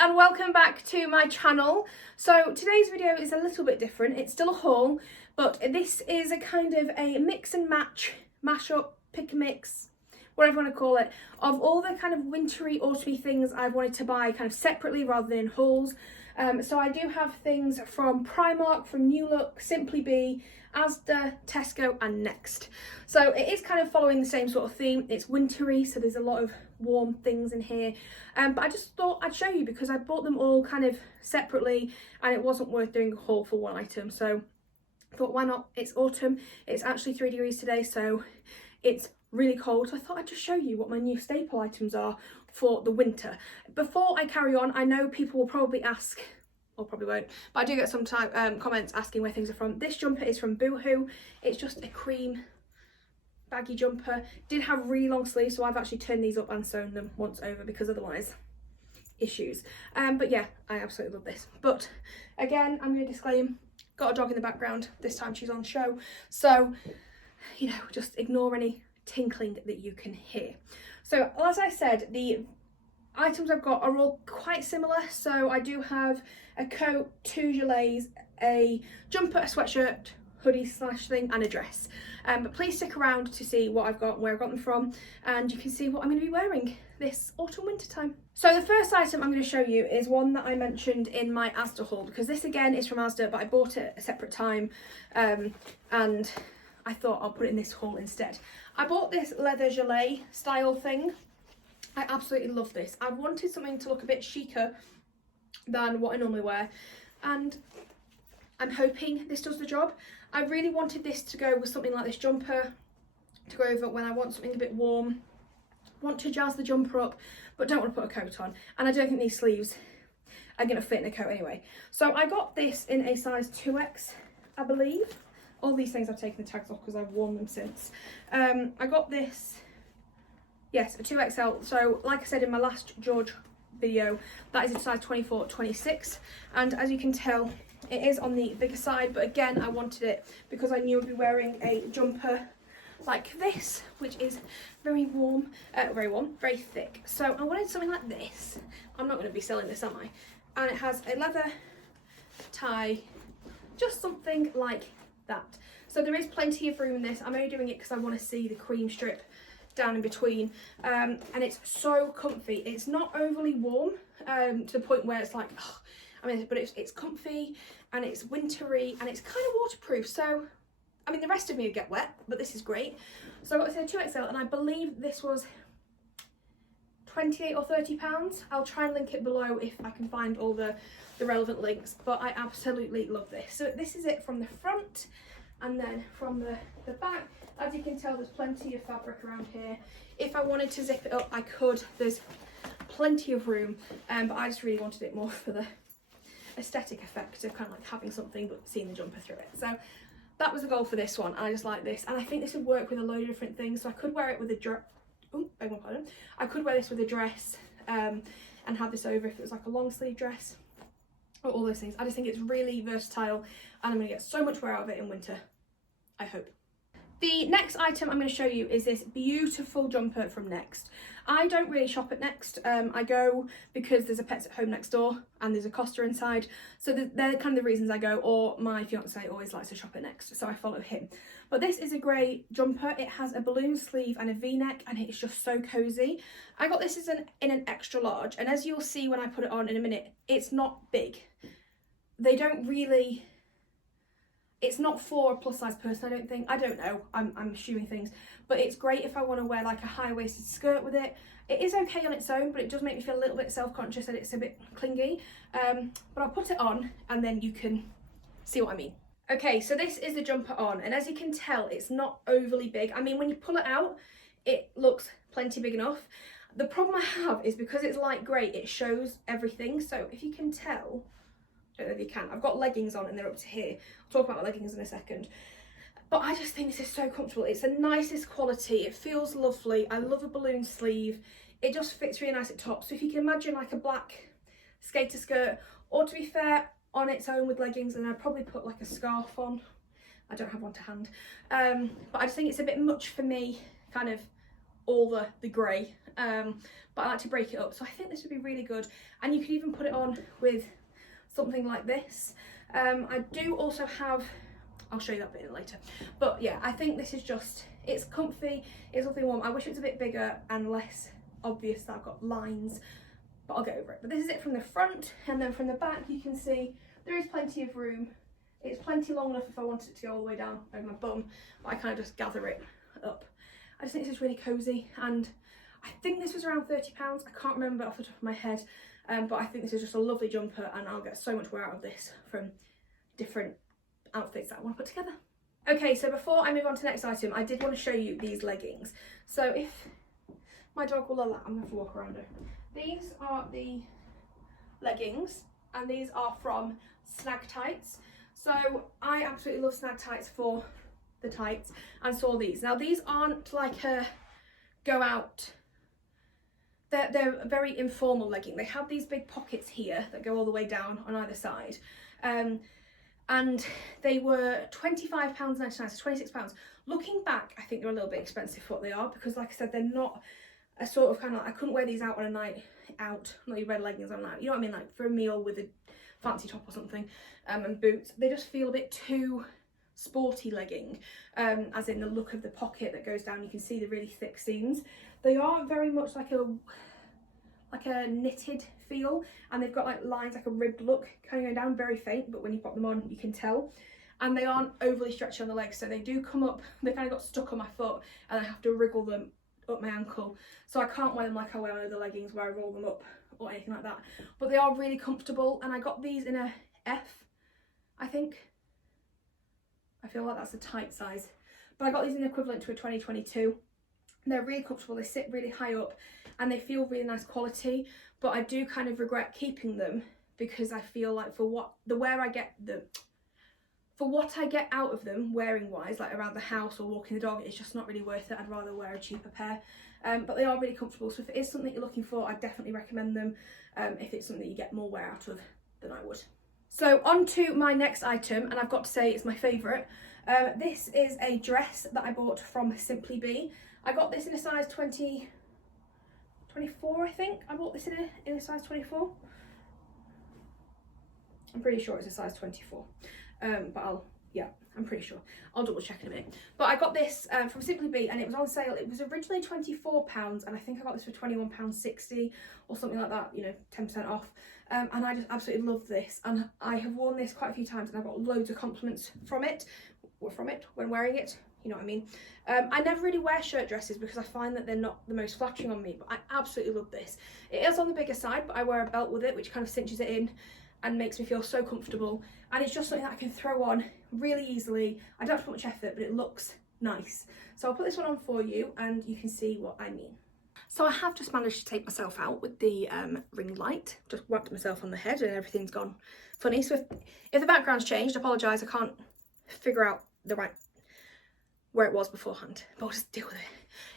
and welcome back to my channel. So today's video is a little bit different. It's still a haul, but this is a kind of a mix and match, mash up, pick a mix, whatever you want to call it, of all the kind of wintry, autumny things I've wanted to buy kind of separately rather than in hauls. So I do have things from Primark, from New Look, Simply Be, Asda, Tesco and Next. So it is kind of following the same sort of theme. It's wintry, so there's a lot of warm things in here. But I just thought I'd show you because I bought them all kind of separately and it wasn't worth doing a haul for one item. So I thought, why not? It's autumn. It's actually 3 degrees today, so it's really cold. So I thought I'd just show you what my new staple items are for the winter. Before I carry on, I know people will probably ask, or probably won't, but I do get some comments asking where things are from. This jumper is from Boohoo. It's just a cream baggy jumper. Did have really long sleeves, so I've actually turned these up and sewn them once over because otherwise issues. But yeah, I absolutely love this. But again, I'm going to disclaim, got a dog in the background. This time she's on show, so you know, just ignore any tinkling that you can hear. So as I said, the items I've got are all quite similar. So I do have a coat, 2 gilets, a jumper, a sweatshirt, hoodie slash thing and a dress. But please stick around to see what I've got and where I've got them from, and you can see what I'm going to be wearing this autumn winter time. So the first item I'm going to show you is one that I mentioned in my Asda haul, because this again is from Asda, but I bought it at a separate time and I thought I'll put it in this haul instead. I bought this leather gilet style thing. I absolutely love this. I wanted something to look a bit chicer than what I normally wear, and I'm hoping this does the job. I really wanted this to go with something like this jumper to go over when I want something a bit warm, want to jazz the jumper up, but don't want to put a coat on. And I don't think these sleeves are going to fit in a coat anyway. So I got this in a size 2X, I believe. All these things I've taken the tags off because I've worn them since. I got this, yes, a 2XL. So like I said in my last George video, that is a size 24-26. And as you can tell, it is on the bigger side, but again, I wanted it because I knew I'd be wearing a jumper like this, which is very warm, very thick. So I wanted something like this. I'm not going to be selling this, am I? And it has a leather tie, just something like that. So there is plenty of room in this. I'm only doing it because I want to see the cream strip down in between, and it's so comfy. It's not overly warm to the point where it's like, ugh. I mean, but it's comfy and it's wintry and it's kind of waterproof. So, I mean, the rest of me would get wet, but this is great. So I got this in a 2XL, and I believe this was 28 or 30 pounds. I'll try and link it below if I can find all the relevant links, but I absolutely love this. So this is it from the front, and then from the back, as you can tell, there's plenty of fabric around here. If I wanted to zip it up, I could. There's plenty of room, but I just really wanted it more for the aesthetic effect of kind of like having something but seeing the jumper through it. So that was the goal for this one. I just like this, and I think this would work with a load of different things. So I could wear it with a dress. Oh, beg my pardon. I could wear this with a dress and have this over if it was like a long sleeve dress, or all those things. I just think it's really versatile, and I'm going to get so much wear out of it in winter, I hope. The next item I'm going to show you is this beautiful jumper from Next. I don't really shop at Next. I go because there's a Pets at Home next door and there's a Costa inside. So they're kind of the reasons I go, or my fiance always likes to shop at Next, so I follow him. But this is a grey jumper. It has a balloon sleeve and a V-neck, and it's just so cozy. I got this in an extra large, and as you'll see when I put it on in a minute, it's not big. They don't really... It's not for a plus size person, I don't think. I don't know, I'm assuming things. But it's great if I want to wear like a high-waisted skirt with it. It is okay on its own, but it does make me feel a little bit self-conscious that it's a bit clingy. But I'll put it on and then you can see what I mean. Okay, so this is the jumper on, and as you can tell, it's not overly big. I mean, when you pull it out, it looks plenty big enough. The problem I have is because it's light grey, it shows everything. So if you can tell, I don't know if you can, I've got leggings on and they're up to here. I'll talk about my leggings in a second. But I just think this is so comfortable. It's the nicest quality. It feels lovely. I love a balloon sleeve. It just fits really nice at top. So if you can imagine like a black skater skirt, or to be fair, on its own with leggings, and I'd probably put like a scarf on. I don't have one to hand. But I just think it's a bit much for me, kind of all the grey, but I like to break it up, so I think this would be really good. And you could even put it on with something like this. I do also have, I'll show you that bit later, but yeah, I think this is just, it's comfy, it's something warm. I wish it was a bit bigger and less obvious that I've got lines, but I'll get over it. But this is it from the front, and then from the back you can see there is plenty of room. It's plenty long enough if I wanted it to go all the way down over my bum, but I kind of just gather it up. I just think this is really cosy, and I think this was around £30. I can't remember off the top of my head, but I think this is just a lovely jumper, and I'll get so much wear out of this from different outfits that I want to put together. Okay, so before I move on to the next item, I did want to show you these leggings. So if my dog will allow, I'm going to have to walk around her. These are the leggings, and these are from Snag Tights. So I absolutely love Snag Tights for the tights, and saw these. Now these aren't like a go out, they're a very informal legging. They have these big pockets here that go all the way down on either side, and they were £25.99, so £26. Looking back, I think they're a little bit expensive for what they are, because like I said, they're not a sort of kind of, I couldn't wear these out on a night out, not your red leggings on a night, you know what I mean, like for a meal with a fancy top or something, and boots. They just feel a bit too sporty legging, as in the look of the pocket that goes down. You can see the really thick seams. They are very much like a knitted feel, and they've got like lines, like a ribbed look kind of going down, very faint, but when you pop them on you can tell. And they aren't overly stretchy on the legs, so they do come up, they kind of got stuck on my foot and I have to wriggle them up my ankle, so I can't wear them like I wear my other leggings where I roll them up or anything like that. But they are really comfortable, and I got these in a F, I think. I feel like that's a tight size, but I got these in equivalent to a 2022. They're really comfortable, they sit really high up, and they feel really nice quality, but I do kind of regret keeping them, because I feel like for what I get out of them wearing wise, like around the house or walking the dog, it's just not really worth it. I'd rather wear a cheaper pair, but they are really comfortable. So if it is something you're looking for, I definitely recommend them, if it's something that you get more wear out of than I would. So on to my next item, and I've got to say it's my favourite. This is a dress that I bought from Simply Be. I got this in a size 24, I think. I bought this in a size 24. I'm pretty sure it's a size 24. But I'm pretty sure. I'll double check in a minute. But I got this from Simply Be, and it was on sale. It was originally £24, and I think I got this for £21.60 or something like that, you know, 10% off. And I just absolutely love this, and I have worn this quite a few times, and I've got loads of compliments from it when wearing it, you know what I mean. I never really wear shirt dresses because I find that they're not the most flattering on me, but I absolutely love this. It is on the bigger side, but I wear a belt with it, which kind of cinches it in and makes me feel so comfortable, and it's just something that I can throw on really easily. I don't have to put much effort, but it looks nice. So I'll put this one on for you and you can see what I mean. So I have just managed to take myself out with the ring light, just whacked myself on the head and everything's gone funny. So if the background's changed, I apologise, I can't figure out where it was beforehand, but I'll just deal with it.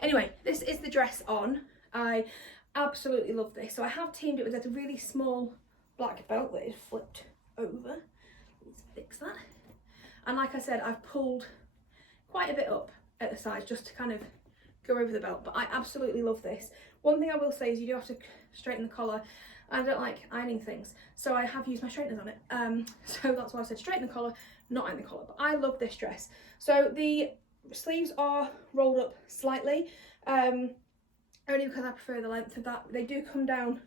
Anyway, this is the dress on. I absolutely love this. So I have teamed it with a really small black belt that is flipped over. Let's fix that. And like I said, I've pulled quite a bit up at the sides just to kind of go over the belt, but I absolutely love this. One thing I will say is you do have to straighten the collar. I don't like ironing things, so I have used my straighteners on it. So that's why I said straighten the collar, not iron the collar. But I love this dress. So the sleeves are rolled up slightly, only because I prefer the length of that. They do come down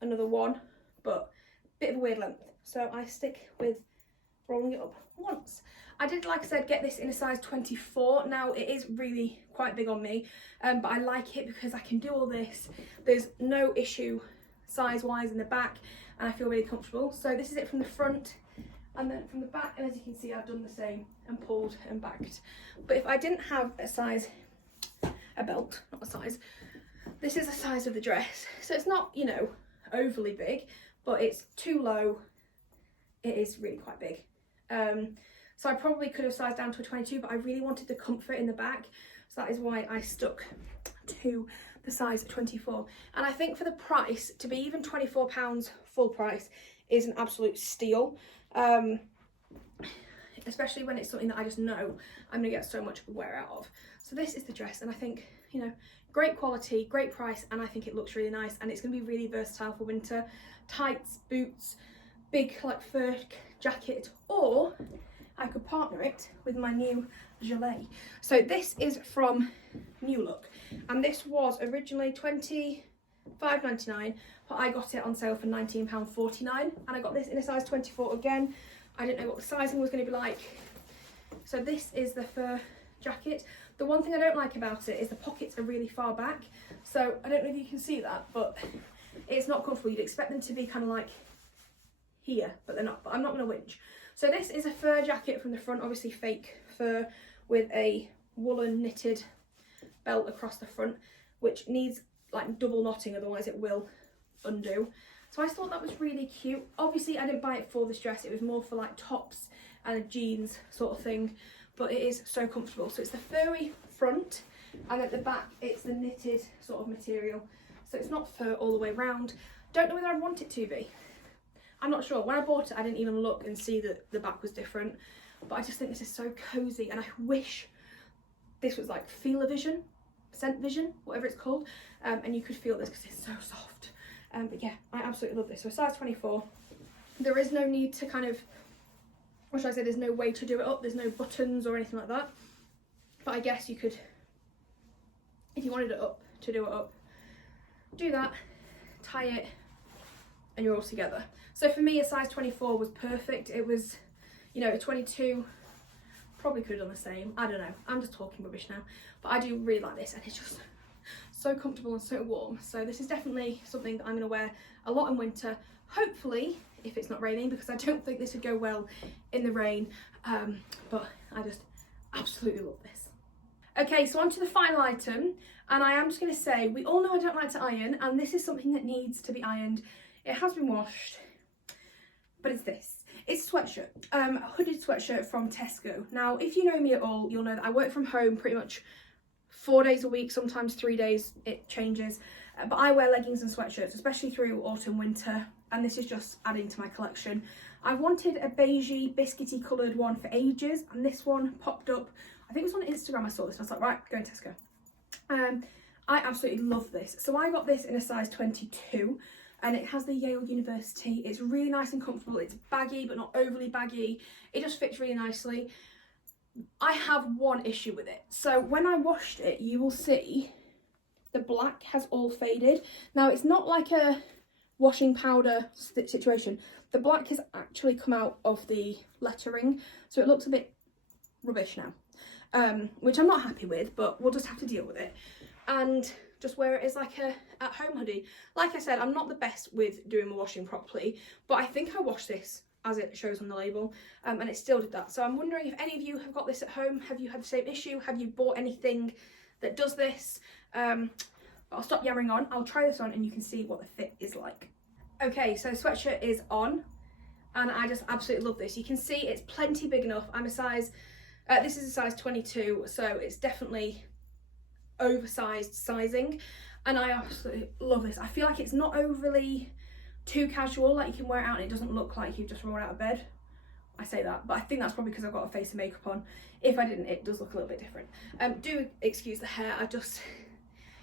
another one, but a bit of a weird length, so I stick with rolling it up once. I did, like I said, get this in a size 24. Now it is really quite big on me, but I like it because I can do all this. There's no issue size wise in the back, and I feel really comfortable. So this is it from the front, and then from the back, and as you can see, I've done the same and pulled and backed. But if I didn't have a belt, not a size, this is the size of the dress. So it's not, you know, overly big, but it's too low. It is really quite big. So I probably could have sized down to a 22, but I really wanted the comfort in the back, so that is why I stuck to the size 24. And I think for the price, to be even £24 full price is an absolute steal. especially when it's something that I just know I'm gonna get so much wear out of. So this is the dress, and I think, you know, great quality, great price, and I think it looks really nice, and it's gonna be really versatile for winter. Tights, boots, big like fur jacket, or I could partner it with my new gilet. So this is from New Look, and this was originally $25.99, but I got it on sale for £19.49, and I got this in a size 24 again. I didn't know what the sizing was going to be like. So this is the fur jacket. The one thing I don't like about it is the pockets are really far back, so I don't know if you can see that, but it's not comfortable. You'd expect them to be kind of like here, but they're not. But I'm not going to whinge. So this is a fur jacket from the front, obviously fake fur, with a woolen knitted belt across the front, which needs like double knotting, otherwise it will undo. So I thought that was really cute. Obviously I didn't buy it for this dress, it was more for like tops and jeans sort of thing, but it is so comfortable. So it's the furry front, and at the back it's the knitted sort of material, so it's not fur all the way round. Don't know whether I'd want it to be. I'm not sure. When I bought it I didn't even look and see that the back was different, but I just think this is so cozy, and I wish this was like feel-o-vision, scent vision, whatever it's called, and you could feel this because it's so soft. But yeah, I absolutely love this. So size 24. There is no need to kind of, what should I say, there's no way to do it up, there's no buttons or anything like that, but I guess you could, if you wanted it up, to do it up, do that, tie it, and you're all together. So for me a size 24 was perfect. It was, you know, a 22 probably could have done the same, I don't know, I'm just talking rubbish now, but I do really like this, and it's just so comfortable and so warm. So this is definitely something that I'm going to wear a lot in winter, hopefully if it's not raining, because I don't think this would go well in the rain, but I just absolutely love this. Okay, so on to the final item, and I am just going to say, we all know I don't like to iron, and this is something that needs to be ironed. It has been washed, but it's this. It's a sweatshirt, a hooded sweatshirt from Tesco. Now, if you know me at all, you'll know that I work from home pretty much 4 days a week, sometimes 3 days, it changes. But I wear leggings and sweatshirts, especially through autumn, winter, and this is just adding to my collection. I wanted a beigey, biscuity coloured one for ages, and this one popped up. I think it was on Instagram I saw this, and I was like, right, go to Tesco. I absolutely love this. So I got this in a size 22, and it has the Yale University. It's really nice and comfortable. It's baggy, but not overly baggy. It just fits really nicely. I have one issue with it. So when I washed it, you will see the black has all faded. Now it's not like a washing powder situation. The black has actually come out of the lettering, so it looks a bit rubbish now, which I'm not happy with, but we'll just have to deal with it and just wear it as like a at-home hoodie. Like I said, I'm not the best with doing my washing properly, but I think I washed this as it shows on the label, and it still did that. So I'm wondering if any of you have got this at home. Have you had the same issue? Have you bought anything that does this? I'll stop yammering on. I'll try this on and you can see what the fit is like. Okay, so the sweatshirt is on, and I just absolutely love this. You can see it's plenty big enough. I'm a size, this is a size 22, so it's definitely oversized sizing, and I absolutely love this. I feel like it's not overly too casual, like you can wear it out and it doesn't look like you've just rolled out of bed. I say that, but I think that's probably because I've got a face of makeup on. If I didn't, it does look a little bit different. Do excuse the hair, I just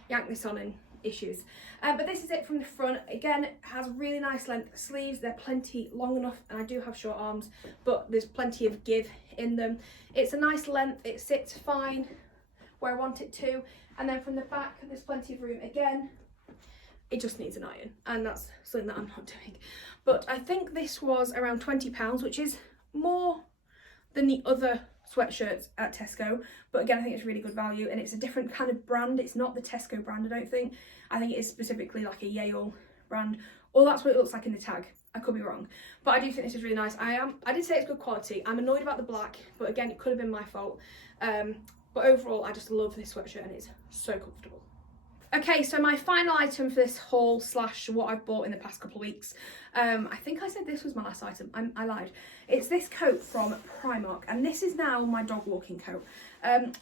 yanked this on in issues. But this is it from the front. Again, it has really nice length sleeves. They're plenty long enough, and I do have short arms, but there's plenty of give in them. It's a nice length, it sits fine where I want it to, and then from the back there's plenty of room again. It just needs an iron, and that's something that I'm not doing. But I think this was around £20, which is more than the other sweatshirts at Tesco, but again I think it's really good value, and it's a different kind of brand. It's not the Tesco brand, I don't think. I think it is specifically like a Yale brand, or that's what it looks like in the tag. I could be wrong, but I do think this is really nice. I did say it's good quality. I'm annoyed about the black, but again it could have been my fault. But overall I just love this sweatshirt, and it's so comfortable. Okay, so my final item for this haul slash what I've bought in the past couple of weeks I think I said this was my last item. I lied. It's this coat from Primark, and this is now my dog walking coat.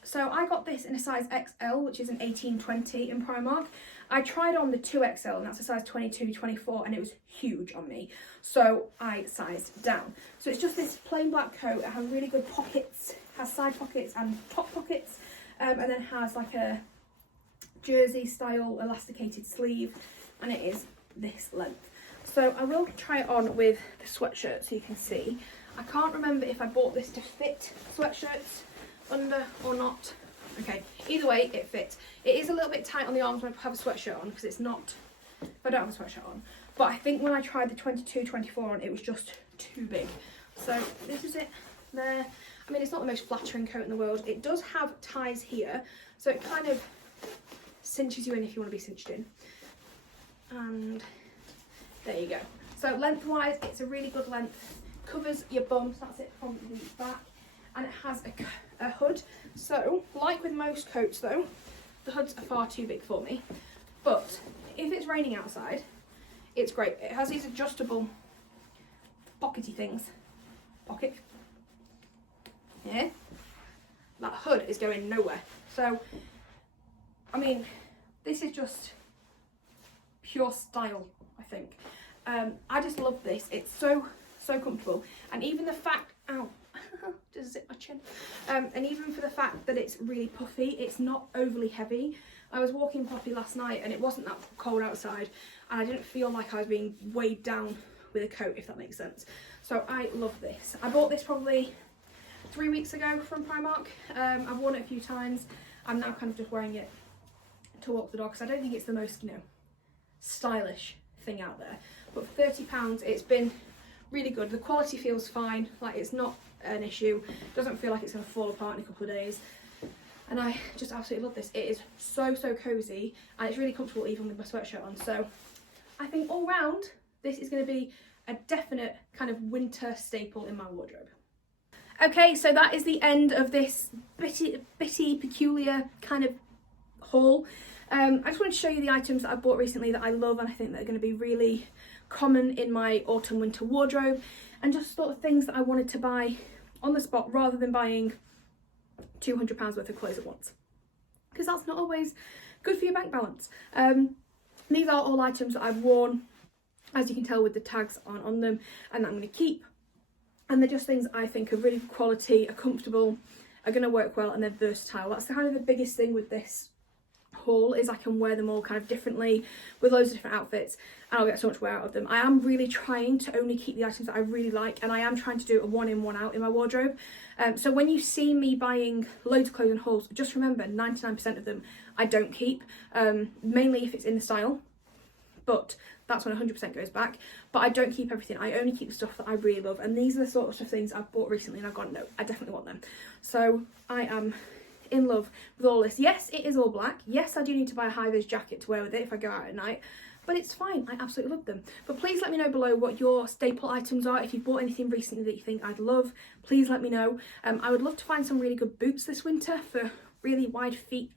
So I got this in a size XL, which is an 18-20 in Primark. I tried on the 2XL, and that's a size 22-24, and it was huge on me. So I sized down. So it's just this plain black coat. It has really good pockets, has side pockets and top pockets, and then has like a jersey style elasticated sleeve, and it is this length. So I will try it on with the sweatshirt so you can see. I can't remember if I bought this to fit sweatshirts under or not. Okay, either way it fits. It is a little bit tight on the arms when I have a sweatshirt on, because it's not if I don't have a sweatshirt on. But I think when I tried the 22-24 on, it was just too big. So this is it there. I mean, it's not the most flattering coat in the world. It does have ties here, so it kind of cinches you in if you want to be cinched in. And there you go. So lengthwise, it's a really good length. Covers your bum, so that's it from the back. And it has a hood. So, like with most coats though, the hoods are far too big for me. But if it's raining outside, it's great. It has these adjustable pockety things. Pocket. Yeah. That hood is going nowhere. So, I mean, this is just pure style, I think. I just love this. It's so comfortable. And even the fact, ow, just zip my chin. And even for the fact that it's really puffy, it's not overly heavy. I was walking properly last night and it wasn't that cold outside, and I didn't feel like I was being weighed down with a coat, if that makes sense. So I love this. I bought this probably 3 weeks ago from Primark. I've worn it a few times. I'm now kind of just wearing it to walk the dog, because I don't think it's the most, stylish thing out there. But for £30, it's been really good. The quality feels fine, like it's not an issue. It doesn't feel like it's going to fall apart in a couple of days. And I just absolutely love this. It is so cozy, and it's really comfortable even with my sweatshirt on. So I think all round, this is going to be a definite kind of winter staple in my wardrobe. Okay, so that is the end of this bitty, peculiar kind of haul. I just wanted to show you the items that I bought recently that I love, and I think that are going to be really common in my autumn winter wardrobe, and just sort of things that I wanted to buy on the spot rather than buying £200 worth of clothes at once, because that's not always good for your bank balance. These are all items that I've worn, as you can tell with the tags on them, and that I'm going to keep, and they're just things I think are really good quality, are comfortable, are going to work well, and they're versatile. That's kind of the biggest thing with this haul, is I can wear them all kind of differently with loads of different outfits, and I'll get so much wear out of them. I am really trying to only keep the items that I really like, and I am trying to do a one in, one out in my wardrobe. So when you see me buying loads of clothes and hauls, just remember 99% of them I don't keep, mainly if it's in the style, but that's when 100% goes back. But I don't keep everything. I only keep the stuff that I really love, and these are the sort of things I've bought recently and I've gone, no, I definitely want them. So I am in love with all this. Yes, it is all black. Yes, I do need to buy a high-vis jacket to wear with it if I go out at night, but it's fine. I absolutely love them. But please let me know below what your staple items are. If you've bought anything recently that you think I'd love, please let me know. I would love to find some really good boots this winter for really wide feet,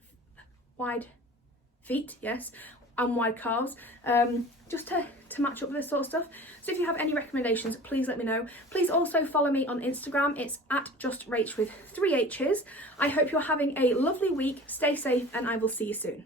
yes, and wide calves, just to match up with this sort of stuff. So if you have any recommendations, please let me know. Please also follow me on Instagram. It's @JustRach with 3 H's. I hope you're having a lovely week. Stay safe, and I will see you soon.